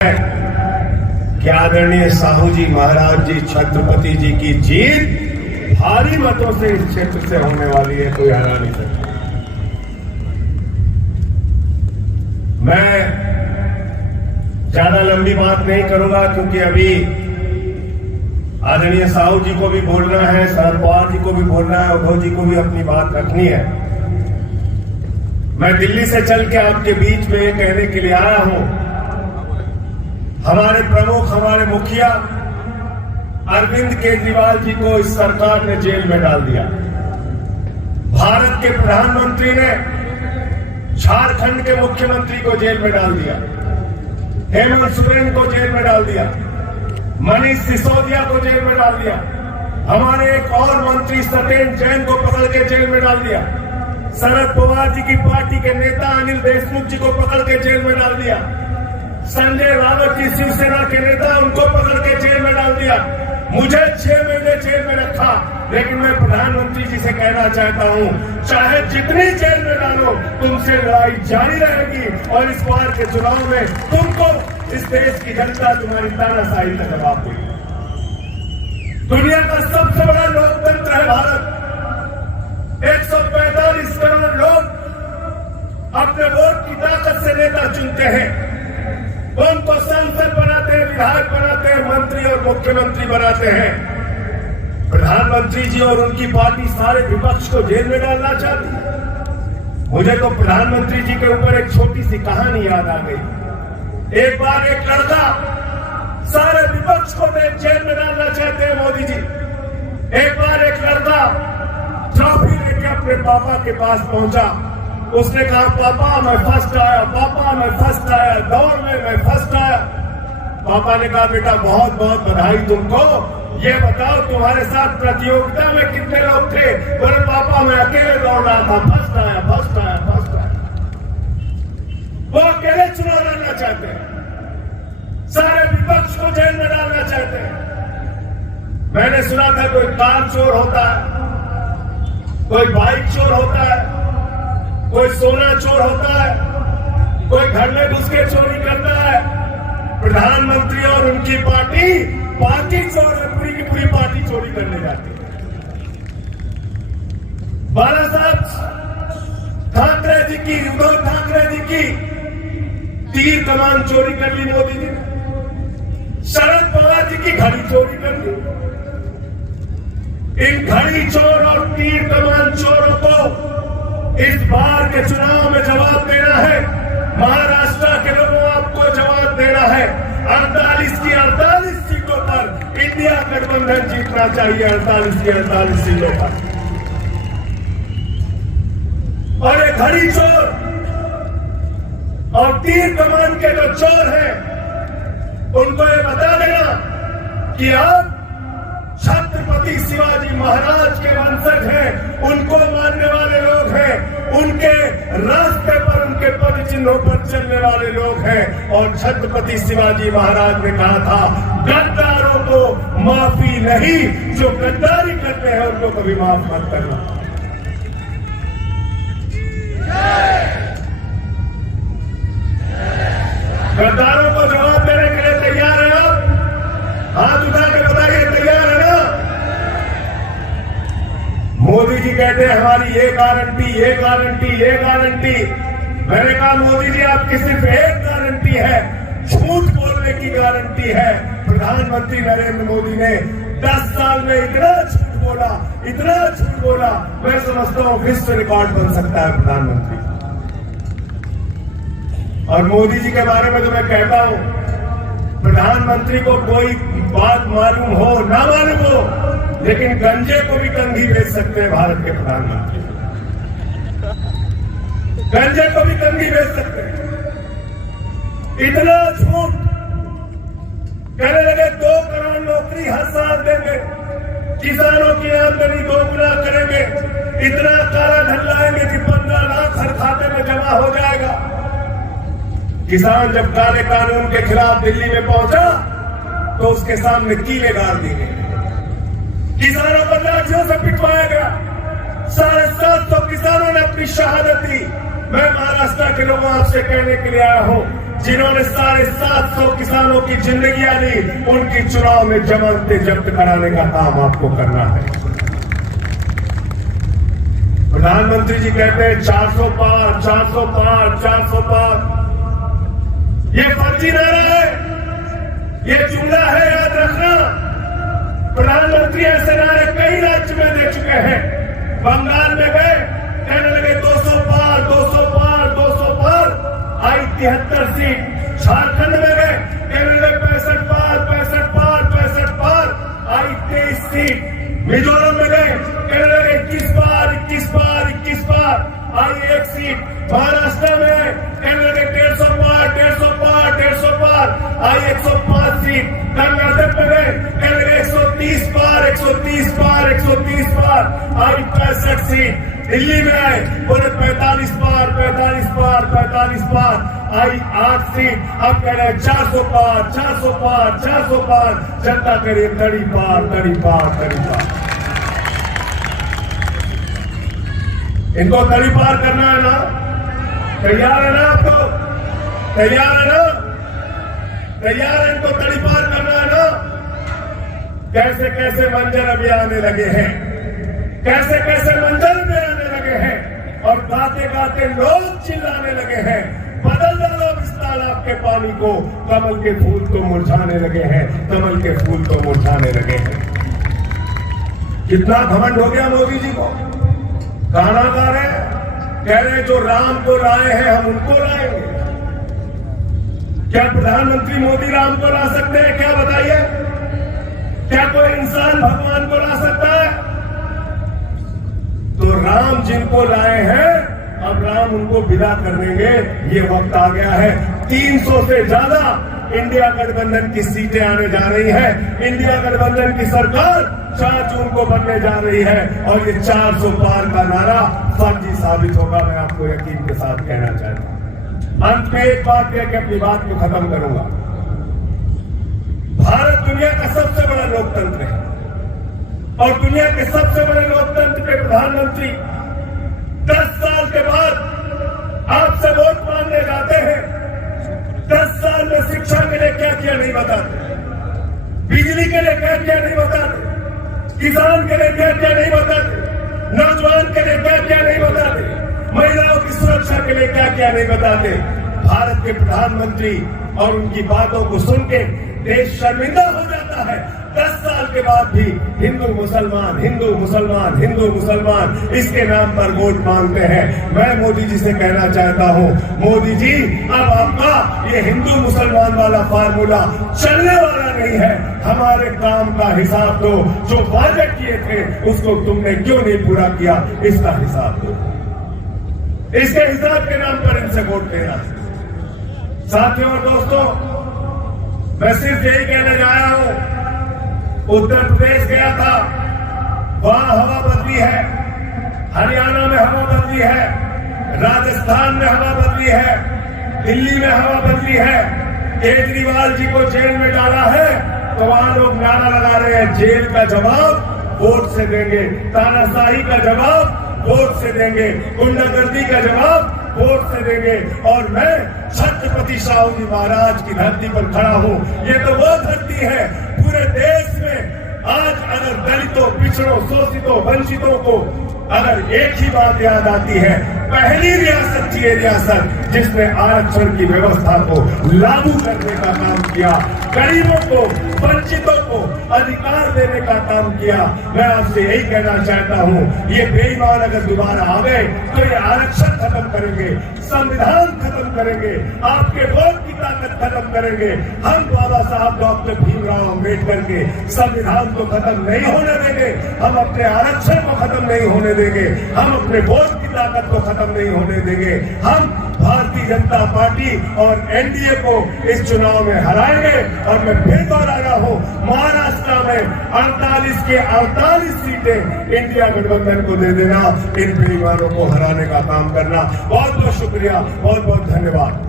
कि आदरणीय साहू जी महाराज जी छत्रपति जी की जीत भारी मतों से इस क्षेत्र से होने वाली है, कोई हरा नहीं सकता। मैं ज्यादा लंबी बात नहीं करूंगा क्योंकि अभी आदरणीय साहू जी को भी बोलना है, शरद पवार जी को भी बोलना है, उद्धव जी को भी अपनी बात रखनी है। मैं दिल्ली से चल के आपके बीच में कहने के लिए आया हूं, हमारे प्रमुख, हमारे मुखिया अरविंद केजरीवाल जी को इस सरकार ने जेल में डाल दिया। भारत के प्रधानमंत्री ने झारखंड के मुख्यमंत्री को जेल में डाल दिया, हेमंत सोरेन को जेल में डाल दिया, मनीष सिसोदिया को जेल में डाल दिया, हमारे एक और मंत्री सत्येंद्र जैन को पकड़ के जेल में डाल दिया, शरद पवार जी की पार्टी के नेता अनिल देशमुख जी को पकड़ के जेल में डाल दिया, संजय रावत जी शिवसेना के नेता उनको पकड़ के जेल में डाल दिया। मुझे 6 महीने जेल में रखा, लेकिन मैं प्रधानमंत्री जी से कहना चाहता हूं, चाहे जितनी जेल में डालो, तुमसे लड़ाई जारी रहेगी और इस बार के चुनाव में तुमको इस देश की जनता तुम्हारी तानाशाही का जवाब देगी। दुनिया का सबसे बड़ा लोकतंत्र है भारत। 145 करोड़ लोग अपने वोट की ताकत से नेता चुनते हैं, उनको सांसद बनाते हैं, विधायक बनाते हैं, मंत्री और मुख्यमंत्री बनाते हैं। प्रधानमंत्री जी और उनकी पार्टी सारे विपक्ष को जेल में डालना चाहती है। मुझे तो प्रधानमंत्री जी के ऊपर एक छोटी सी कहानी याद आ गई। एक बार एक लड़का सारे विपक्ष को जेल में डालना चाहते हैं मोदी जी। एक बार एक लड़का ट्रॉफी लेके अपने पापा के पास पहुंचा, उसने कहा पापा मैं फर्स्ट आया, पापा मैं फर्स्ट आया, दौड़ में मैं फर्स्ट आया। पापा ने कहा बेटा बहुत बहुत बधाई तुमको, ये बताओ तुम्हारे साथ प्रतियोगिता में कितने लोग थे? बोले पापा मैं अकेले दौड़ रहा था, फर्स्ट आया, फर्स्ट आया, फर्स्ट आया। वो अकेले चुनाव लड़ना चाहते हैं, सारे विपक्ष को जेल में डालना चाहते हैं। मैंने सुना था कोई कार चोर होता है, कोई बाइक चोर होता है, कोई सोना चोर होता है, कोई घर में घुस के चोरी करता है। प्रधानमंत्री और उनकी पार्टी चोर है, पूरी की पूरी पार्टी चोरी करने जाती है। बाला साहब ठाकरे जी की, उद्धव ठाकरे जी की तीर कमान चोरी कर ली मोदी जी ने, शरद पवार जी की घड़ी चोरी कर ली। इन घड़ी चोर और तीर कमान चोरों को इस बार के चुनाव में जवाब देना है। महाराष्ट्र के लोगों को आपको जवाब देना है। 48 की 48 सीटों पर इंडिया गठबंधन जीतना चाहिए, 48 की 48 सीटों पर। और ये घड़ी चोर और तीर कमान के जो चोर हैं, उनको ये बता देना कि आप छत्रपति शिवाजी महाराज के वंशज हैं, उनको मानने वाले लोग हैं, उनके रास्ते पर, उनके पद चिन्हों पर चलने वाले लोग हैं। और छत्रपति शिवाजी महाराज ने कहा था, गद्दारों को माफी नहीं, जो गद्दारी करते हैं उनको कभी माफ मत करना। गद्दारों को जवाब देने के लिए तैयार है आप? हाथ उठा के बताइए, तैयार है ना? मोदी जी कहते हैं हमारी ये गारंटी, ये गारंटी, ये गारंटी। मैंने कहा मोदी जी आपकी सिर्फ एक गारंटी है, झूठ बोलने की गारंटी है। प्रधानमंत्री नरेंद्र मोदी ने 10 साल में इतना झूठ बोला, इतना झूठ बोला, मैं समझता हूं विश्व रिकॉर्ड बन सकता है प्रधानमंत्री। और मोदी जी के बारे में तो मैं कहता हूं, प्रधानमंत्री को कोई बात मालूम हो ना मालूम हो, लेकिन गंजे को भी कंघी बेच सकते हैं भारत के प्रधानमंत्री। गंजे को भी कंघी बेच सकते हैं। इतना झूठ कहने लगे 2 करोड़ नौकरी हर साल देंगे, किसानों की आमदनी 2 गुना करेंगे, इतना काला धन लाएंगे कि 15 लाख हर खाते में जमा हो जाएगा। किसान जब काले कानून के खिलाफ दिल्ली में पहुंचा तो उसके सामने कीले गाड़ दिए गए, किसानों को लाठियों से पिटवाया गया, 750 किसानों ने अपनी शहादत दी। मैं महाराष्ट्र के लोगों आपसे कहने के लिए आया हूं, जिन्होंने 750 किसानों की जिंदगियां ली, उनकी चुनाव में जमानतें जब्त कराने का काम आपको करना है। प्रधानमंत्री जी कहते हैं 400 पार, 400 पार, 400 पार। ये फर्जी नारा है, ये जुमला है, याद रखना। प्रधानमंत्री ऐसे नारे कई राज्य में दे चुके हैं। बंगाल में गए, कहने लगे 200 पार, 200 पार, 200 पार, आई 73 सीट। झारखंड में गए, कहने लगे 65 पार, 65 पार, 65 पार, आई 23 सीट। मिजोरम में गए, कहने लगे 21 पार, 21 पार, 21 पार, आई 1 सीट। महाराष्ट्र में कहने लगे 150 पार, 150 पार, 150 पार, आई 105 सीट। कर्नाटक में गए, कहने लगे 130 पार, 130 पार, 130 पार, आई 65 सीट। दिल्ली में आए, बोले 45 पार, 45 पार, 45 पार, आई 8 सीट। अब कह रहे 400 पार, 400 पार, 400 पार। जनता करे तड़ी पार, तड़ी पार, तड़ी पार। इनको तड़ी पार करना है ना? तैयार है ना? आपको तैयार है ना? तैयार है इनको तड़ी पार करना है ना? कैसे कैसे मंजर अभी आने लगे हैं, कैसे कैसे मंजर में आने लगे हैं, और गाते गाते लोग चिल्लाने लगे हैं, बदल डालो इस तालाब के पानी को। कमल के फूल तो मुरझाने लगे हैं, कमल के फूल तो मुरझाने लगे हैं। कितना घमंड हो गया मोदी जी को। गाना गा रहे हैं, कह रहे हैं जो राम को लाए हैं हम उनको लाएंगे। क्या प्रधानमंत्री मोदी राम को ला सकते हैं? क्या बताइए, क्या कोई इंसान भगवान को ला सकता है? तो राम जिनको लाए हैं, अब राम उनको विदा कर देंगे। ये वक्त आ गया है। 300 से ज्यादा इंडिया गठबंधन की सीटें आने जा रही है। इंडिया गठबंधन की सरकार 4 जून को बनने जा रही है, और ये 400 पार का नारा फर्जी साबित होगा। मैं आपको यकीन के साथ कहना चाहता हूं। अंत में एक बात कह के अपनी बात को खत्म करूंगा। भारत दुनिया का सबसे बड़ा लोकतंत्र है, और दुनिया के सबसे बड़े लोकतंत्र के प्रधानमंत्री 10 साल के बाद आपसे वोट मांगने जाते हैं। 10 साल में शिक्षा के लिए क्या किया नहीं बताते, बिजली के लिए क्या किया नहीं बताते, किसान के लिए क्या क्या नहीं बताते, नौजवान के लिए क्या क्या नहीं बताते, महिलाओं की सुरक्षा के लिए क्या क्या नहीं बताते। भारत के प्रधानमंत्री और उनकी बातों को सुन के देश शर्मिंदा हो जाता है। 10 साल के बाद भी हिंदू मुसलमान, हिंदू मुसलमान, हिंदू मुसलमान इसके नाम पर वोट मांगते हैं। मैं मोदी जी से कहना चाहता हूं, मोदी जी अब आपका ये हिंदू मुसलमान वाला फार्मूला चलने वाला नहीं है। हमारे काम का हिसाब दो। जो वादे किए थे उसको तुमने क्यों नहीं पूरा किया, इसका हिसाब दो। इसके हिसाब के नाम पर इनसे वोट लेना। साथियों और दोस्तों, मैं सिर्फ यही कहने जा रहा हूं, उत्तर प्रदेश गया था, वहां हवा बदली है, हरियाणा में हवा बदली है, राजस्थान में हवा बदली है, दिल्ली में हवा बदली है। केजरीवाल जी को जेल में डाला है, तो वहां लोग नारा लगा रहे हैं जेल का जवाब वोट से देंगे, तानाशाही का जवाब वोट से देंगे, गुंडागर्दी का जवाब वोट से देंगे। और मैं छत्रपति शाहू जी महाराज की धरती पर खड़ा हूं। ये तो वो धरती है पूरे देश में, आज अगर दलितों, पिछड़ों, शोषितों, वंचितों को अगर एक ही बात याद आती है, पहली रियासत थी ये रियासत जिसने आरक्षण की व्यवस्था को लागू करने का काम किया, गरीबों को, वंचितों को अधिकार देने का काम किया। मैं आपसे यही कहना चाहता हूं, ये बेईमान अगर दोबारा आ गए तो ये आरक्षण खत्म करेंगे, संविधान खत्म करेंगे, आपके वोट की ताकत खत्म करेंगे। हम बाबा साहब डॉक्टर भीमराव अम्बेडकर के संविधान को खत्म नहीं होने देंगे, हम अपने आरक्षण को खत्म नहीं होने देंगे, हम अपने वोट की ताकत को खत्म नहीं होने देंगे। हम भारतीय जनता पार्टी और एनडीए को इस चुनाव में हराएंगे। और मैं फिर दोहरा रहा हूं, महाराष्ट्र में 48 के 48 सीटें इंडिया गठबंधन को दे देना, इन बेईमानों को हराने का काम करना। बहुत बहुत शुक्रिया, बहुत बहुत धन्यवाद।